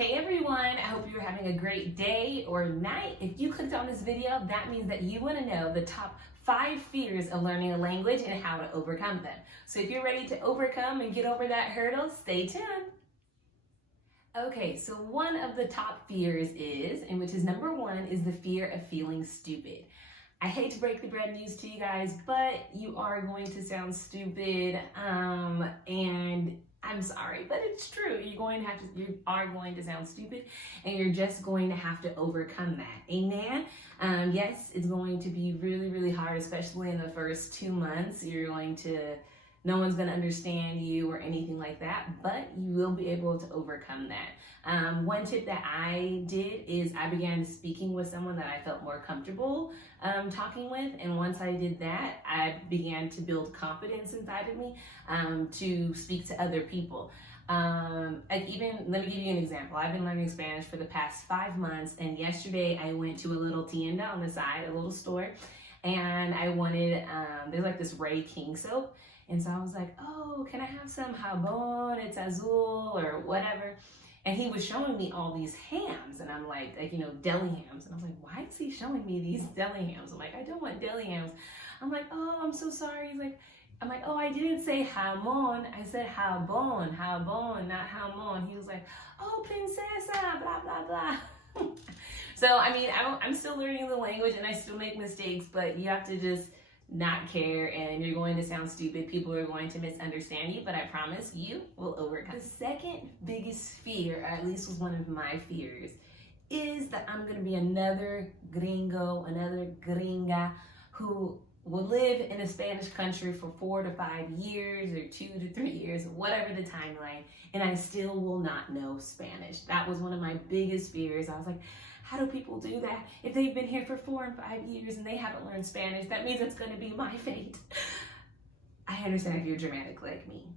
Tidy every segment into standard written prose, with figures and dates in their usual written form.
Hey everyone, I hope you're having a great day or night. If you clicked on this video, that means that you want to know the top 5 fears of learning a language and how to overcome them. So if you're ready to overcome and get over that hurdle, stay tuned. Okay, so one of the top fears is, and which is number 1, is the fear of feeling stupid. I hate to break the bread news to you guys, but you are going to sound stupid, and I'm sorry, but it's true. You are going to sound stupid, and you're just going to have to overcome that. Amen. Yes, it's going to be really, really hard, especially in the first 2 months. No one's going to understand you or anything like that, but you will be able to overcome that. One tip that I did is I began speaking with someone that I felt more comfortable talking with, and once I did that, I began to build confidence inside of me to speak to other people. Let me give you an example. I've been learning Spanish for the past 5 months, and yesterday I went to a little tienda on the side, a little store, and I wanted, there's like this Ray King soap. And so I was like, oh, can I have some jabon, it's azul, or whatever? And he was showing me all these hams, and I'm like, deli hams. And I was like, why is he showing me these deli hams? I'm like, I don't want deli hams. I'm like, oh, I'm so sorry. I'm like, oh, I didn't say jamon. I said jabon, not jamon. He was like, oh, princesa, blah, blah, blah. So, I'm still learning the language, and I still make mistakes, but you have to just not care, and you're going to sound stupid. People are going to misunderstand you, but I promise you will overcome. The second biggest fear, or at least was one of my fears, is that I'm going to be another gringo, another gringa who will live in a Spanish country for 4 to 5 years or 2 to 3 years, whatever the timeline, and I still will not know Spanish. That was one of my biggest fears. I was like, how do people do that? If they've been here for 4 and 5 years and they haven't learned Spanish, that means it's going to be my fate. I understand if you're dramatic like me,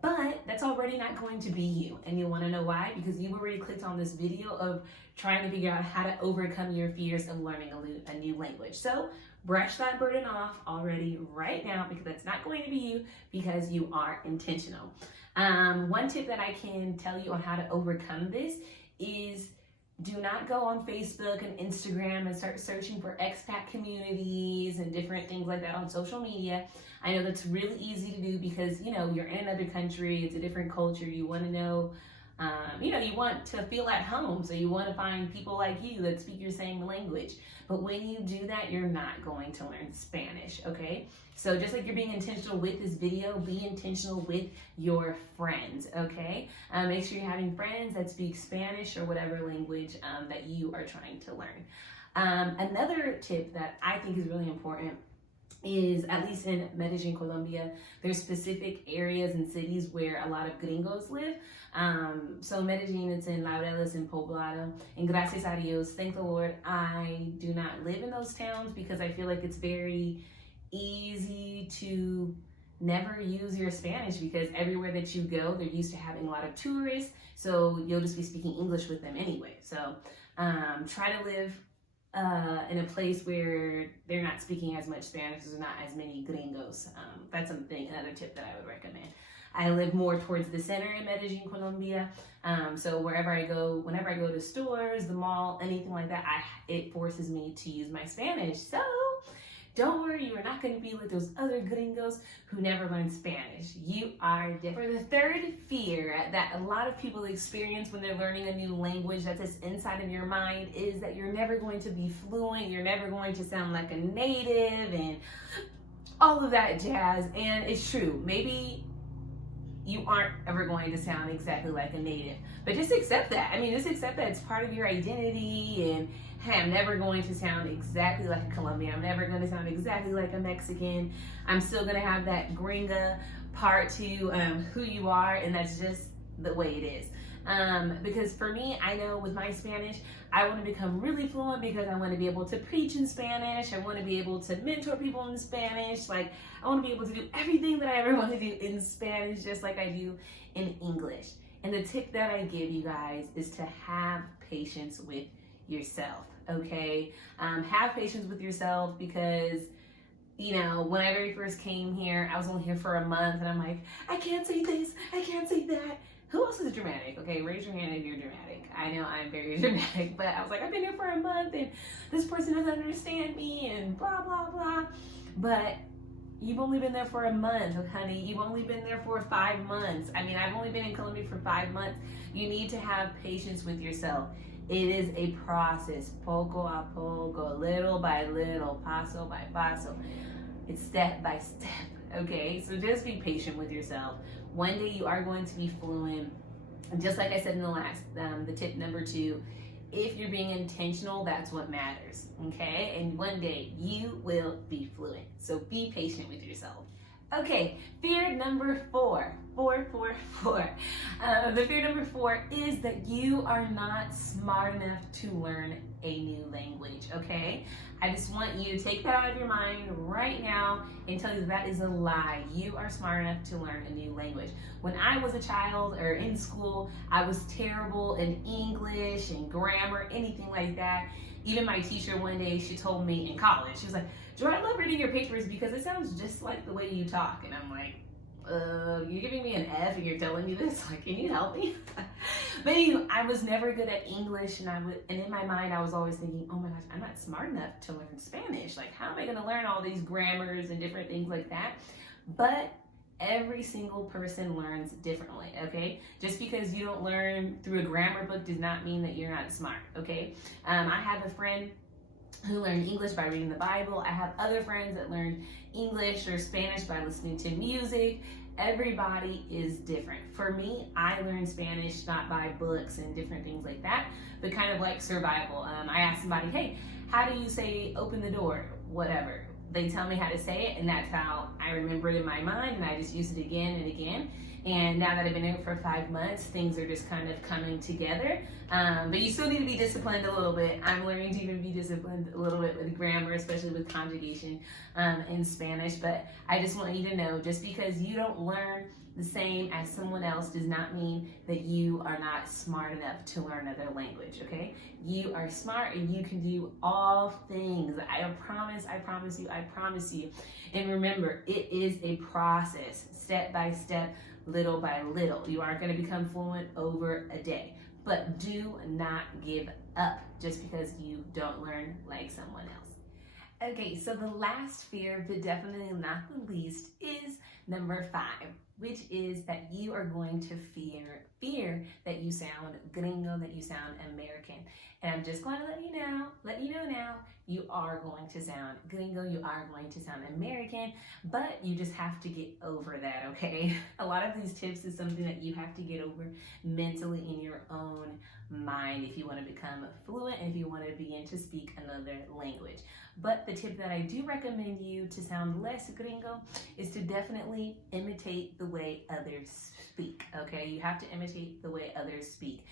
but that's already not going to be you. And you want to know why? Because you've already clicked on this video of trying to figure out how to overcome your fears of learning a new language. So brush that burden off already right now, because that's not going to be you, because you are intentional. One tip that I can tell you on how to overcome this is, do not go on Facebook and Instagram and start searching for expat communities and different things like that on social media. I know that's really easy to do because, you're in another country, it's a different culture, you want to know, you want to feel at home, so you want to find people like you that speak your same language. But when you do that, you're not going to learn Spanish, okay? So just like you're being intentional with this video, be intentional with your friends, okay? Make sure you're having friends that speak Spanish or whatever language that you are trying to learn. Another tip that I think is really important is, at least in Medellin, Colombia, there's specific areas and cities where a lot of gringos live. So Medellin, it's in Laureles and Poblado, and gracias a Dios, thank the Lord, I do not live in those towns, because I feel like it's very easy to never use your Spanish, because everywhere that you go, they're used to having a lot of tourists, so you'll just be speaking English with them anyway. So try to live in a place where they're not speaking as much Spanish, there's not as many gringos. That's another tip that I would recommend. I live more towards the center in Medellin, Colombia. So whenever I go to stores, the mall, anything like that, it forces me to use my Spanish. So don't worry, you are not going to be with those other gringos who never learned Spanish. You are different. For the third fear that a lot of people experience when they're learning a new language that's inside of your mind is that you're never going to be fluent, you're never going to sound like a native, and all of that jazz. And it's true. Maybe you aren't ever going to sound exactly like a native, but just accept that. Just accept that it's part of your identity, and hey, I'm never going to sound exactly like a Colombian. I'm never going to sound exactly like a Mexican. I'm still going to have that gringa part to who you are, and that's just the way it is. Because for me, I know with my Spanish, I want to become really fluent because I want to be able to preach in Spanish. I want to be able to mentor people in Spanish. I want to be able to do everything that I ever want to do in Spanish, just like I do in English. And the tip that I give you guys is to have patience with yourself, okay? Have patience with yourself, because when I very first came here, I was only here for a month, and I'm like, I can't say this, I can't say that. Who else is dramatic? Okay, raise your hand if you're dramatic. I know I'm very dramatic, but I was like, I've been here for a month and this person doesn't understand me and blah, blah, blah. But you've only been there for a month, honey. You've only been there for 5 months. I mean, I've only been in Colombia for 5 months. You need to have patience with yourself. It is a process, poco a poco, little by little, paso by paso. It's step by step, okay? So just be patient with yourself. One day you are going to be fluent. Just like I said in the last, the tip number 2, if you're being intentional, that's what matters, okay? And one day you will be fluent. So be patient with yourself. Okay, fear number 4. The fear number 4 is that you are not smart enough to learn a new language, okay? I just want you to take that out of your mind right now and tell you that is a lie. You are smart enough to learn a new language. When I was a child or in school, I was terrible in English and grammar, anything like that. Even my teacher one day, she told me in college, she was like, Joy, I love reading your papers because it sounds just like the way you talk. And I'm like, you're giving me an F and you're telling me this? Like, can you help me? But anyway, I was never good at English, and in my mind, I was always thinking, oh my gosh, I'm not smart enough to learn Spanish. Like, how am I gonna learn all these grammars and different things like that? But every single person learns differently, okay? Just because you don't learn through a grammar book does not mean that you're not smart, okay? I have a friend who learned English by reading the Bible. I have other friends that learned English or Spanish by listening to music. Everybody is different. For me, I learned Spanish not by books and different things like that, but kind of like survival. I asked somebody, hey, how do you say open the door? Whatever. They tell me how to say it, and that's how I remember it in my mind, and I just use it again and again. And now that I've been in it for 5 months, things are just kind of coming together. But you still need to be disciplined a little bit. I'm learning to even be disciplined a little bit with grammar, especially with conjugation in Spanish. But I just want you to know, just because you don't learn the same as someone else does not mean that you are not smart enough to learn another language, okay? You are smart and you can do all things. I promise you. And remember, it is a process, step by step, little by little. You aren't going to become fluent over a day. But do not give up just because you don't learn like someone else. Okay, so the last fear, but definitely not the least, is number 5, which is that you are going to fear that you sound gringo, that you sound American. And I'm just going to let you know now, you are going to sound gringo, you are going to sound American, but you just have to get over that, okay? A lot of these tips is something that you have to get over mentally in your own mind if you want to become fluent and if you want to begin to speak another language. But the tip that I do recommend you to sound less gringo is to definitely imitate the way others speak, okay? You have to imitate the way others speak.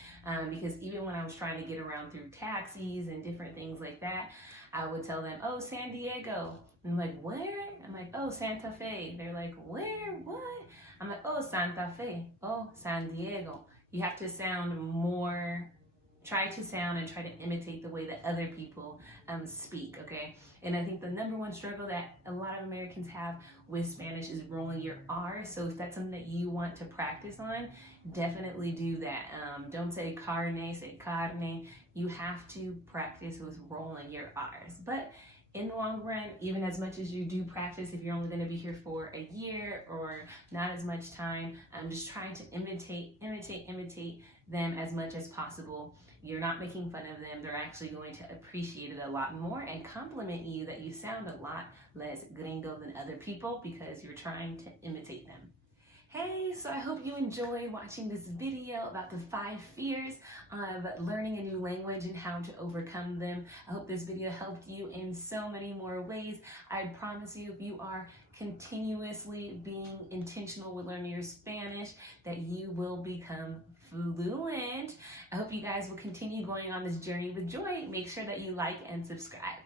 Because even when I was trying to get around through taxis and different things like that, I would tell them, oh, San Diego. And I'm like, where? I'm like, oh, Santa Fe. They're like, where? What? I'm like, oh, Santa Fe. Oh, San Diego. You have to sound more, try to sound and try to imitate the way that other people speak, okay? And I think the number one struggle that a lot of Americans have with Spanish is rolling your R. So if that's something that you want to practice on, definitely do that. Don't say carne, say carne. You have to practice with rolling your R's. But in the long run, even as much as you do practice, if you're only going to be here for a year or not as much time, I'm just trying to imitate them as much as possible. You're not making fun of them. They're actually going to appreciate it a lot more and compliment you that you sound a lot less gringo than other people because you're trying to imitate them. Hey, so I hope you enjoy watching this video about the 5 fears of learning a new language and how to overcome them. I hope this video helped you in so many more ways. I promise you, if you are continuously being intentional with learning your Spanish, that you will become fluent. I hope you guys will continue going on this journey with Joy. Make sure that you like and subscribe.